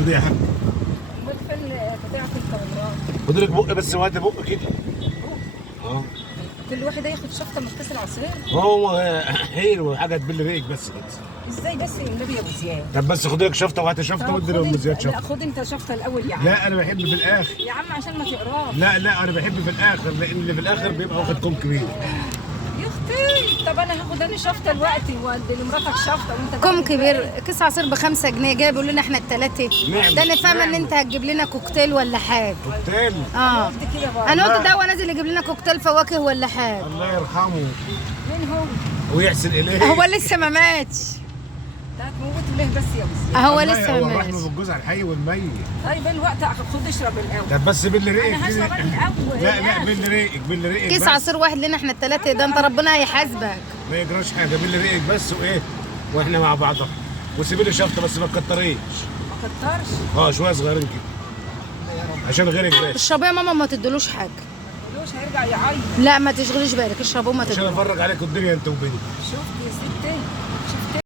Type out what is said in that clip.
خدي يا حاج. امال فين بتاعة الكاميرات؟ خدي لك بق بس وهات بق كده. اه كل واحد ياخد شفطه من كاس العصير. هو حلو حاجه تبل ريقك بس كده. ازاي بس النبي يا ابو زياد؟ طب بس خدي لك شفطه وهات شفطه وادي لام زياد لا شفطه. خد انت شفطه الاول يا عم. لا انا بحب في الاخر. يا عم عشان ما تقراش. لا لا انا بحب في الاخر لان اللي في الاخر بيبقى واخد كوم كبير. يا اختي طب انا هاخد انا شفطه دلوقتي وادي لمراتك شفطه وانت كوم كبير كيس عصير ب5 جنيه جاي بيقول لنا احنا الثلاثه. نعم. ده انا فاهمه ان نعم. انت هتجيب لنا كوكتيل ولا حاجه. كوكتيل. اه قلت كده بقى. انا قلت ده هو نازل يجيب لنا كوكتيل فواكه ولا حاجه. الله يرحمه مين هو؟ ويحسن اليه. هو لسه ما ماتش. ده هتموت ليه بس يا ابو زياد؟ هو الله لسه هو ما الرحمه ماتش. بالجوز على الحي والميت. طيب الوقت خد اشرب الاول. طب بس باللي ريقك انا هشرب كده. انا الاول. لا لا باللي ريقك باللي ريقك كيس بس. عصير واحد لنا احنا الثلاثه ده انت ربنا هيحاسبك. ما يجراش حاجه باللي ريقك بس وايه واحنا مع بعضها وسيبي لي شفطه بس ما تكتريش. ما كترش. شويه صغيرين كده عشان غيرك بس. اشربوا يا ماما ما تدلوش حاجه. ملوش هيرجع يعيط. لا ما تشغليش بالك اشربوا ما عشان تدلوش. افرج عليك الدنيا انت وبيني. شفت يا ستي؟ شفت